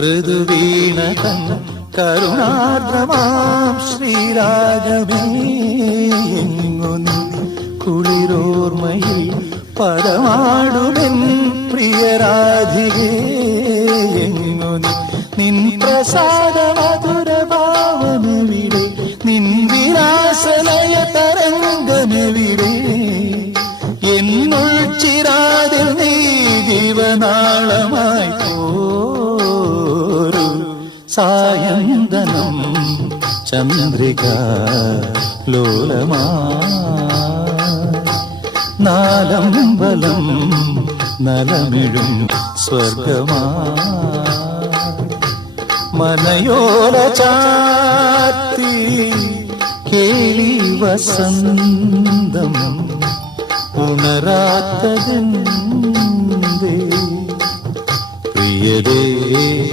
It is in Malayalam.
ഋതുവീണതൻ കരുണാർദ്രമാം ശ്രീരാഗമേ എങ്ങു നീ കുളിരോർമ്മയിൽ പദമാടുമെൻ പ്രിയരാധികേ എങ്ങു നീ നിൻ പ്രസാദ മധുരഭാവമെവിടെ നിൻ വിലാസലയ തരംഗമെവിടെ എന്നുൾ ചിരാതിൽ നീ ജീവനാളമായി പോരു സായന്തനം ചന്ദ്രിക ലോലമാ നാലമ്പലം നലമിഴും സ്വർഗമാ മനയോല ചാത്തി കേളി വസന്തം ഉണരാത്തതെന്തേ പ്രിയരേ